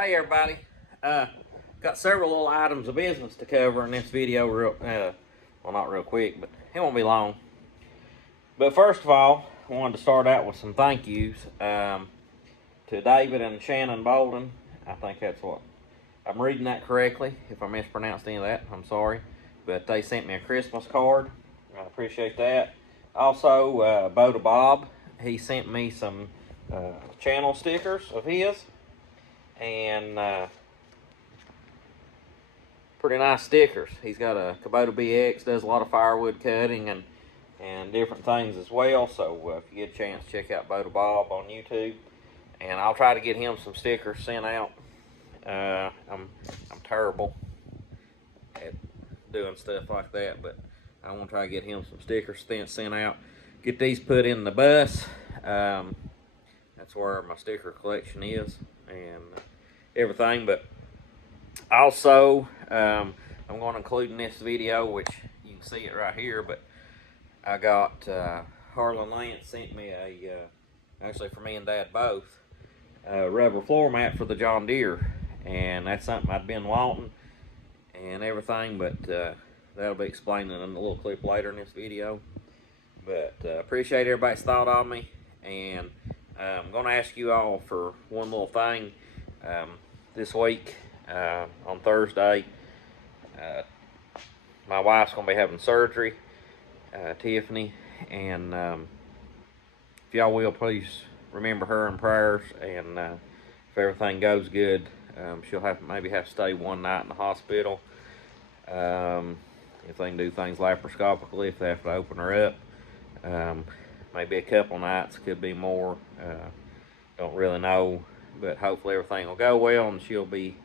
Hey everybody, got several little items of business to cover in this video well, not real quick, but it won't be long. But first of all, I wanted to start out with some thank yous to David and Shannon Bolden. I think that's what, I'm reading that correctly. If I mispronounced any of that, I'm sorry. But they sent me a Christmas card. I appreciate that. Also, Bo to Bob, he sent me some channel stickers of his. And pretty nice stickers. He's got a Kubota BX, does a lot of firewood cutting and different things as well. So if you get a chance, check out Bo to Bob on YouTube, and I'll try to get him some stickers sent out. I'm terrible at doing stuff like that, but I want to try to get him some stickers sent out. Get these put in the bus. That's where my sticker collection is and everything. But also I'm going to include in this video, which you can see it right here, but I got Harlan Lance sent me actually for me and Dad both, a rubber floor mat for the John Deere, and that's something I'd been wanting and everything, but that'll be explained in a little clip later in this video. But appreciate everybody's thought on me, and I'm going to ask you all for one little thing. This week, on Thursday, my wife's going to be having surgery, Tiffany, and if y'all will, please remember her in prayers, and if everything goes good, she'll maybe have to stay one night in the hospital. If they can do things laparoscopically, if they have to open her up. Maybe a couple nights, could be more, don't really know, but hopefully everything will go well and she'll be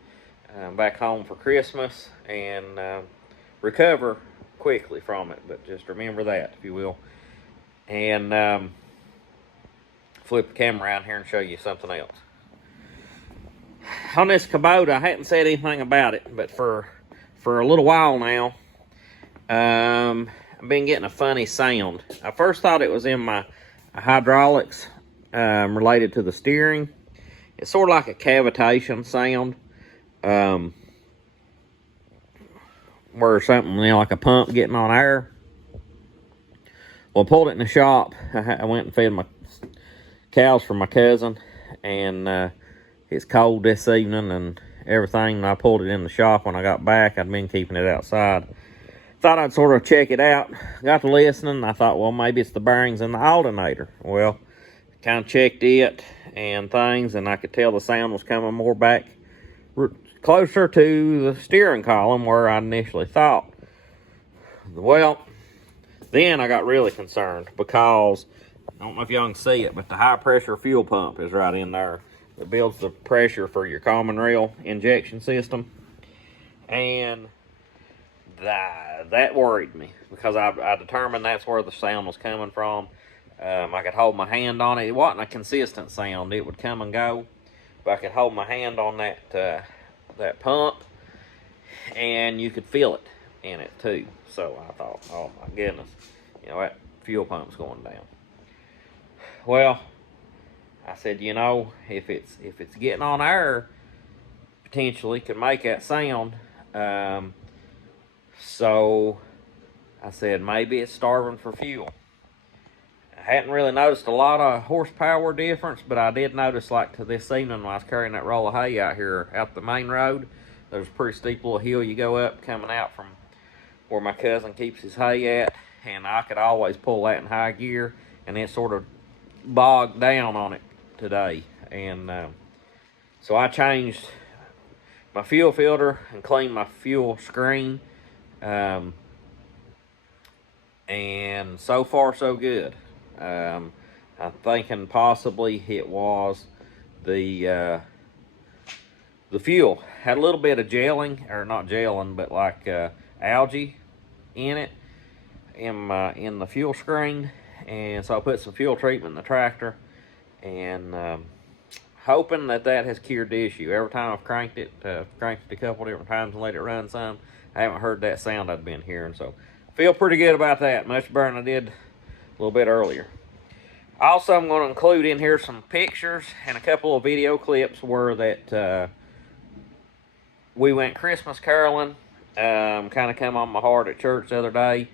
back home for Christmas and recover quickly from it. But just remember that, if you will. And flip the camera around here and show you something else. On this Kubota, I hadn't said anything about it, but for a little while now, I've been getting a funny sound. I first thought it was in my hydraulics related to the steering. It's sort of like a cavitation sound, where something, like a pump getting on air. Well, I pulled it in the shop. I went and fed my cows for my cousin, and it's cold this evening and everything, and I pulled it in the shop when I got back. I'd been keeping it outside. Thought I'd sort of check it out. Got to listening. I thought, well, maybe it's the bearings in the alternator. Well, kind of checked it and things, and I could tell the sound was coming more back closer to the steering column where I initially thought. Well, then I got really concerned because, I don't know if y'all can see it, but the high pressure fuel pump is right in there. It builds the pressure for your common rail injection system. And that worried me because I determined that's where the sound was coming from. I could hold my hand on it. It wasn't a consistent sound. It would come and go. But I could hold my hand on that pump, and you could feel it in it too. So I thought, oh my goodness, that fuel pump's going down. Well, I said, if it's getting on air, potentially could make that sound. So I said, maybe it's starving for fuel. I hadn't really noticed a lot of horsepower difference, but I did notice, like, to this evening when I was carrying that roll of hay out here out the main road, there's a pretty steep little hill you go up coming out from where my cousin keeps his hay at, and I could always pull that in high gear, and it sort of bogged down on it today. And so I changed my fuel filter and cleaned my fuel screen, and so far so good. I'm thinking possibly it was the fuel had a little bit of gelling, or not gelling, but like algae in it in the fuel screen, and so I put some fuel treatment in the tractor, and hoping that has cured the issue. Every time I've cranked it a couple different times and let it run some, I haven't heard that sound I've been hearing. So feel pretty good about that, much better than I did a little bit earlier. Also, I'm going to include in here some pictures and a couple of video clips where that we went Christmas caroling. Kind of came on my heart at church the other day.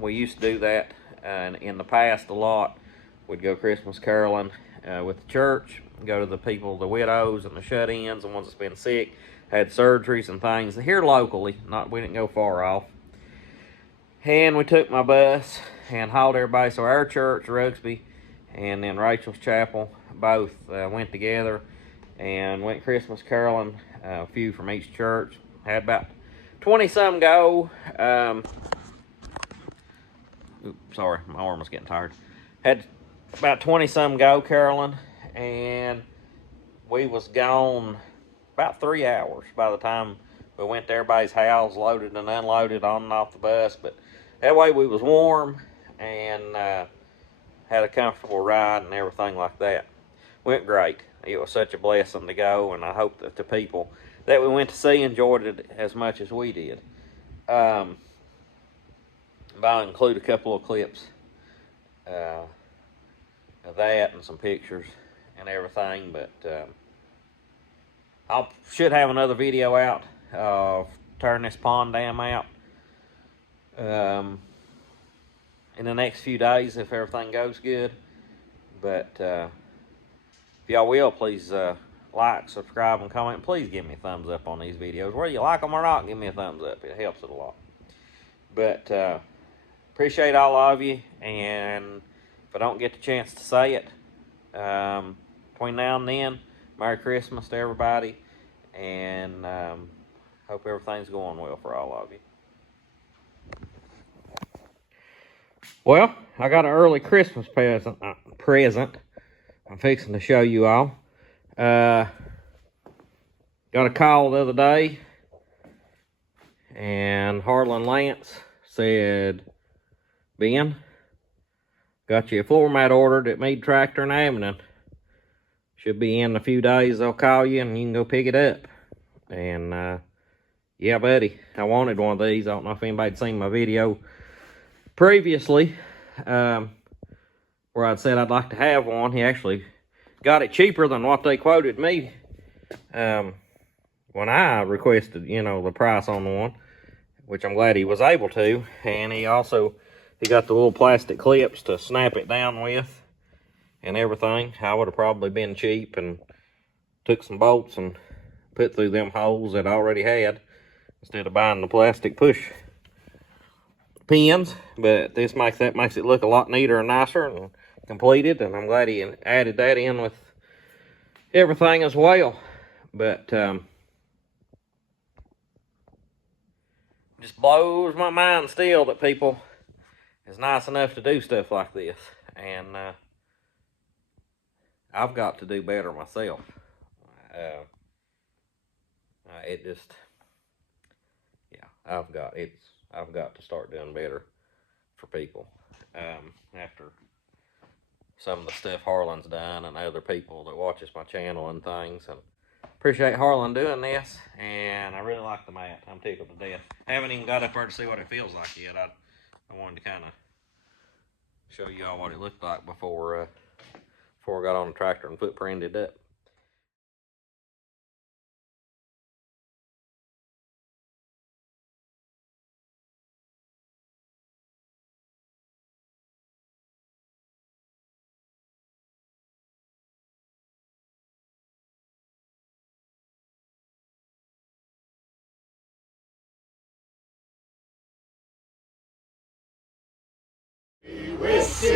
We used to do that in the past a lot. We'd go Christmas caroling with the church, go to the people, the widows and the shut-ins, the ones that's been sick, had surgeries and things here locally. We didn't go far off. And we took my bus and hauled everybody. So our church, Rugsby, and then Rachel's Chapel both went together and went Christmas caroling. A few from each church. Had about 20-some go. Sorry, my arm was getting tired. Had about 20-some go caroling, and we was gone about 3 hours by the time we went to everybody's house, loaded and unloaded on and off the bus. But that way we was warm and had a comfortable ride and everything like that. Went great. It was such a blessing to go, and I hope that the people that we went to see enjoyed it as much as we did. I'll include a couple of clips of that and some pictures and everything, but I should have another video out of turning this pond dam out in the next few days if everything goes good. But if y'all will, please like, subscribe, and comment. Please give me a thumbs up on these videos. Whether you like them or not, give me a thumbs up. It helps it a lot. But appreciate all of you, and if I don't get the chance to say it between now and then, Merry Christmas to everybody, and hope everything's going well for all of you. Well, I got an early Christmas present. I'm fixing to show you all. Got a call the other day, and Harlan Lance said, Ben, got you a floor mat ordered at Mead Tractor in Abingdon. Should be in a few days. They'll call you and you can go pick it up. And yeah, buddy, I wanted one of these. I don't know if anybody'd seen my video previously where I'd said I'd like to have one. He actually got it cheaper than what they quoted me when I requested, the price on the one, which I'm glad he was able to. And he got the little plastic clips to snap it down with and everything. I would have probably been cheap and took some bolts and put through them holes that I already had instead of buying the plastic push pins. But this makes it look a lot neater and nicer and completed, and I'm glad he added that in with everything as well. But just blows my mind still that people is nice enough to do stuff like this, and I've got to do better myself. I've got to start doing better for people after some of the stuff Harlan's done and other people that watches my channel and things. And appreciate Harlan doing this, and I really like the mat. I'm tickled to death. I haven't even got up there to see what it feels like yet. I wanted to kind of show you all what it looked like before I got on the tractor and footprinted up. We wish you